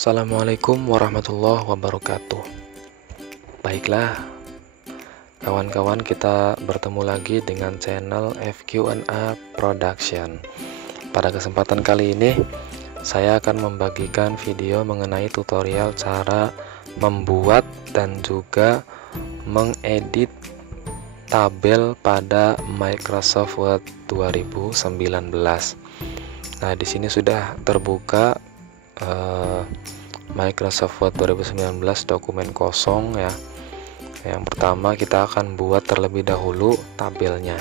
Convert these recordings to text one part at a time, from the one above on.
Assalamualaikum warahmatullahi wabarakatuh. Baiklah, kawan-kawan, kita bertemu lagi dengan channel FQ&A Production. Pada kesempatan kali ini, saya akan membagikan video mengenai tutorial cara membuat dan juga mengedit tabel pada Microsoft Word 2019. Nah, di sini sudah terbuka Microsoft Word 2019 dokumen kosong ya. Yang pertama kita akan buat terlebih dahulu tabelnya.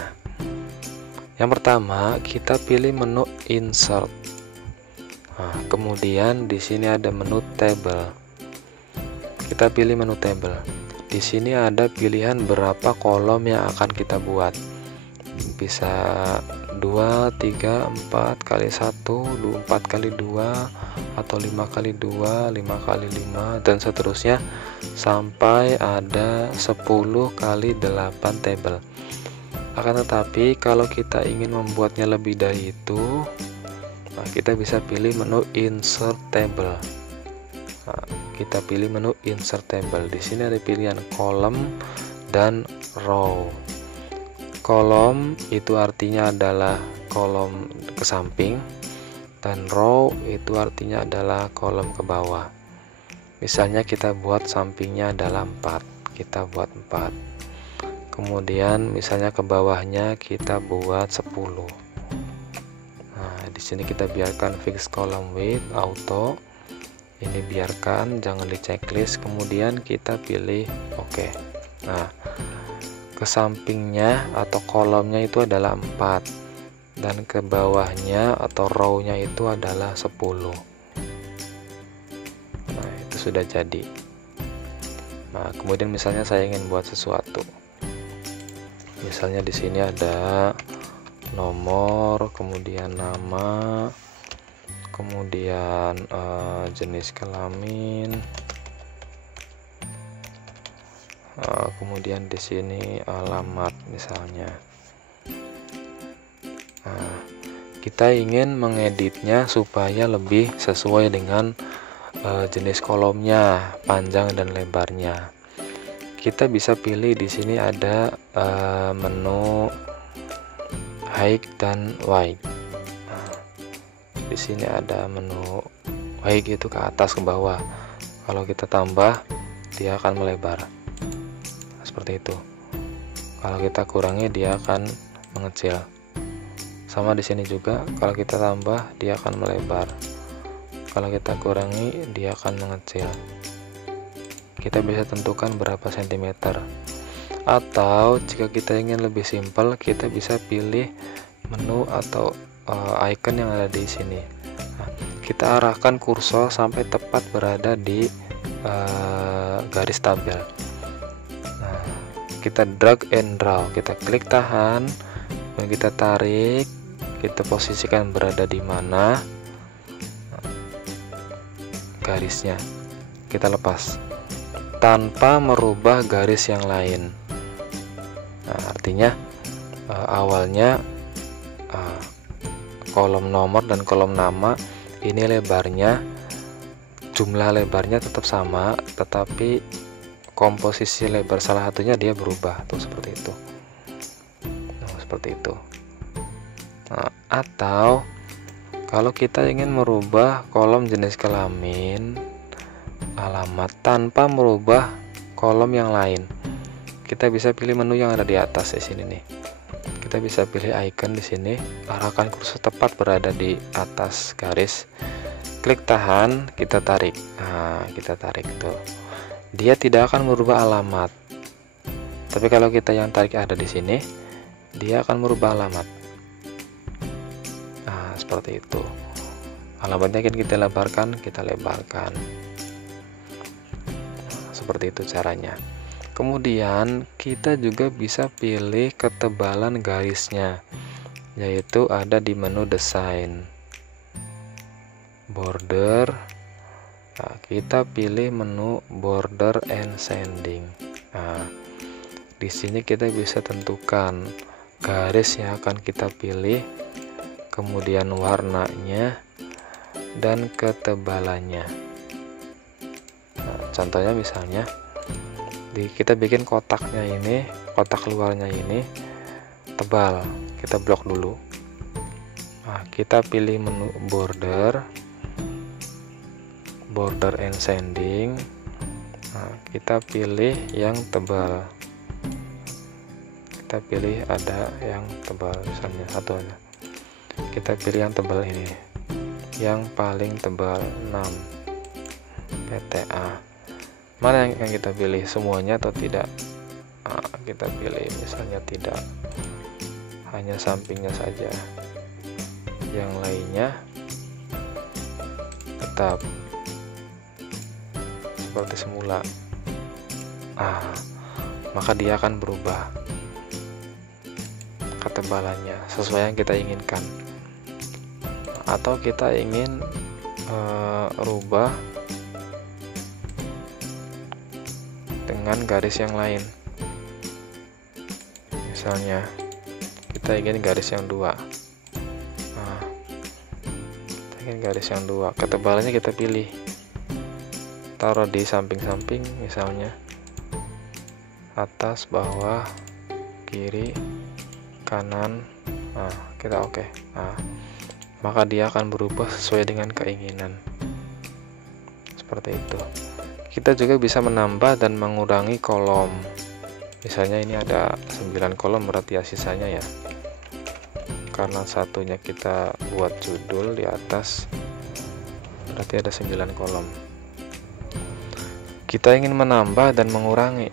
Yang pertama kita pilih menu Insert. Nah, kemudian di sini ada menu Table. Kita pilih menu Table. Di sini ada pilihan berapa kolom yang akan kita buat. Bisa 2, 3, 4 kali 1, 4 kali 2, atau 5 kali 2, 5 kali 5, dan seterusnya sampai ada 10 kali 8 tabel. Akan tetapi kalau kita ingin membuatnya lebih dari itu, nah, kita bisa pilih menu Insert Table. Nah, kita pilih menu Insert Table. Di sini ada pilihan kolom dan row. Kolom itu artinya adalah kolom ke samping, dan row itu artinya adalah kolom ke bawah. Misalnya kita buat sampingnya adalah 4, kita buat 4. Kemudian misalnya ke bawahnya kita buat 10. Nah, di sini kita biarkan fix column width auto. Ini biarkan, jangan di checklist. Kemudian kita pilih oke. Nah, ke sampingnya atau kolomnya itu adalah 4, dan ke bawahnya atau row-nya itu adalah 10. Nah, itu sudah jadi. Nah, kemudian misalnya saya ingin buat sesuatu. Misalnya di sini ada nomor, kemudian nama, kemudian jenis kelamin. Kemudian di sini alamat misalnya. Nah, kita ingin mengeditnya supaya lebih sesuai dengan jenis kolomnya, panjang dan lebarnya. Kita bisa pilih di sini ada menu height dan width. Nah, di sini ada menu height itu ke atas ke bawah. Kalau kita tambah, dia akan melebar. Seperti itu. Kalau kita kurangi dia akan mengecil. Sama di sini juga, kalau kita tambah dia akan melebar. Kalau kita kurangi dia akan mengecil. Kita bisa tentukan berapa sentimeter. Atau jika kita ingin lebih simpel, kita bisa pilih menu atau icon yang ada di sini. Nah, kita arahkan kursor sampai tepat berada di garis tabel. Kita drag and draw, kita klik tahan, dan kita tarik, kita posisikan berada di mana garisnya, kita lepas tanpa merubah garis yang lain. Nah, artinya awalnya kolom nomor dan kolom nama ini lebarnya, jumlah lebarnya tetap sama, tetapi komposisi lebar salah satunya dia berubah tuh, seperti itu. Nah, seperti itu. Nah, atau kalau kita ingin merubah kolom jenis kelamin, alamat tanpa merubah kolom yang lain, kita bisa pilih menu yang ada di atas di sini nih. Kita bisa pilih icon di sini, arahkan kursor tepat berada di atas garis, klik tahan, kita tarik. Nah, kita tarik tuh. Dia tidak akan merubah alamat. Tapi kalau kita yang tarik ada di sini, dia akan merubah alamat. Nah, seperti itu. Alamatnya kita lebarkan, kita lebarkan. Nah, seperti itu caranya. Kemudian kita juga bisa pilih ketebalan garisnya, yaitu ada di menu desain, border. Nah, kita pilih menu border and shading. Nah, di sini kita bisa tentukan garis yang akan kita pilih, kemudian warnanya dan ketebalannya. contohnya misalnya kita bikin kotaknya ini, kotak luarnya ini tebal, kita blok dulu. Nah, kita pilih menu border and shading. Nah, kita pilih yang tebal, kita pilih ada yang tebal, misalnya satu aja, kita pilih yang tebal ini, yang paling tebal 6 PTA. Mana yang kita pilih, semuanya atau tidak? Nah, kita pilih misalnya tidak, hanya sampingnya saja, yang lainnya tetap seperti semula. Maka dia akan berubah ketebalannya sesuai yang kita inginkan. Atau kita ingin rubah dengan garis yang lain, misalnya kita ingin garis yang 2. Kita ingin garis yang 2, ketebalannya kita pilih, taruh di samping-samping, misalnya atas, bawah, kiri, kanan. Kita oke. Maka dia akan berubah sesuai dengan keinginan, seperti itu. Kita juga bisa menambah dan mengurangi kolom. Misalnya ini ada 9 kolom, berarti ya sisanya ya, karena satunya kita buat judul di atas, berarti ada 9 kolom. Kita ingin menambah dan mengurangi.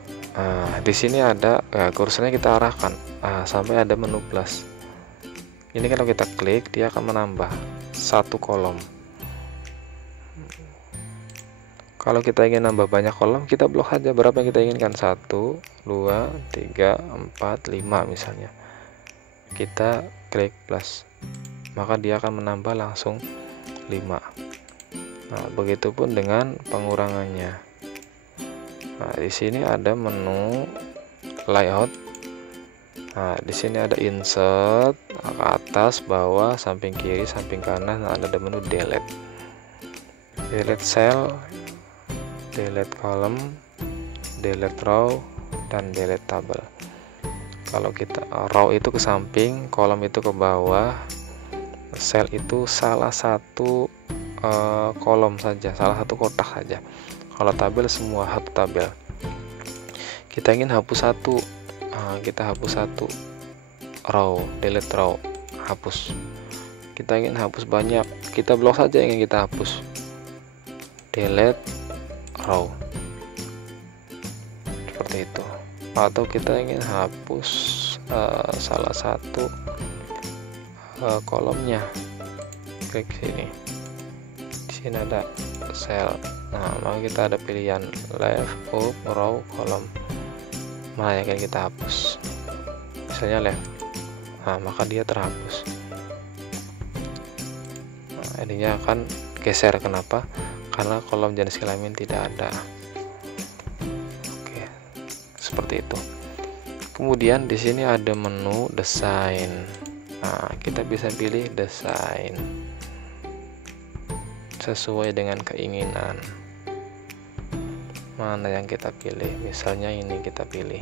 Di sini ada kursornya, kita arahkan sampai ada menu plus. Ini kalau kita klik, dia akan menambah 1 kolom. Kalau kita ingin nambah banyak kolom, kita blok aja berapa yang kita inginkan, 1, 2, 3, 4, 5 misalnya. Kita klik plus, maka dia akan menambah langsung 5. Begitupun dengan pengurangannya. Di sini ada menu layout. Di sini ada insert, ke atas, bawah, samping kiri, samping kanan. Ada menu delete cell, delete column, delete row, dan delete table. Kalau kita row itu ke samping, kolom itu ke bawah, cell itu salah satu kolom saja, salah satu kotak saja. Kalau tabel semua satu tabel. Kita ingin hapus 1, kita hapus 1 row, delete row, hapus. Kita ingin hapus banyak, kita blok saja yang ingin kita hapus, delete row, seperti itu. Atau kita ingin hapus salah satu kolomnya, klik sini. Di sini ada cell. Maka kita ada pilihan left, up, row, kolom. Mana yang ingin kita hapus? Misalnya left. Maka dia terhapus. Ininya akan geser. Kenapa? Karena kolom jenis kelamin tidak ada. Oke, seperti itu. Kemudian di sini ada menu desain. Kita bisa pilih desain sesuai dengan keinginan. Mana yang kita pilih? Misalnya ini kita pilih.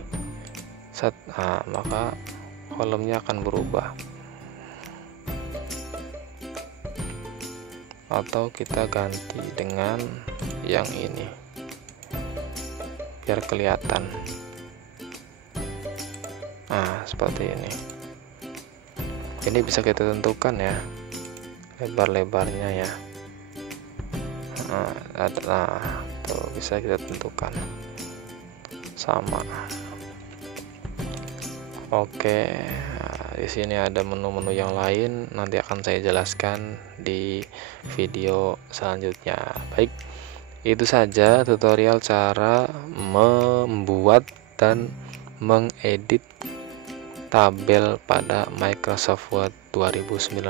Maka kolomnya akan berubah. Atau kita ganti dengan yang ini, biar kelihatan. Seperti ini. Ini bisa kita tentukan ya, lebar-lebarnya ya. Tuh bisa kita tentukan sama. Oke, di sini ada menu-menu yang lain, nanti akan saya jelaskan di video selanjutnya. Baik, itu saja tutorial cara membuat dan mengedit tabel pada Microsoft Word 2019.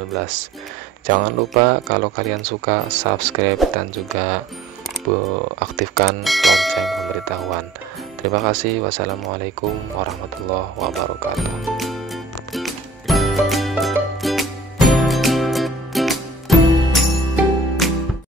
Jangan lupa kalau kalian suka, subscribe dan juga aktifkan lonceng pemberitahuan. Terima kasih. Wassalamualaikum warahmatullahi wabarakatuh.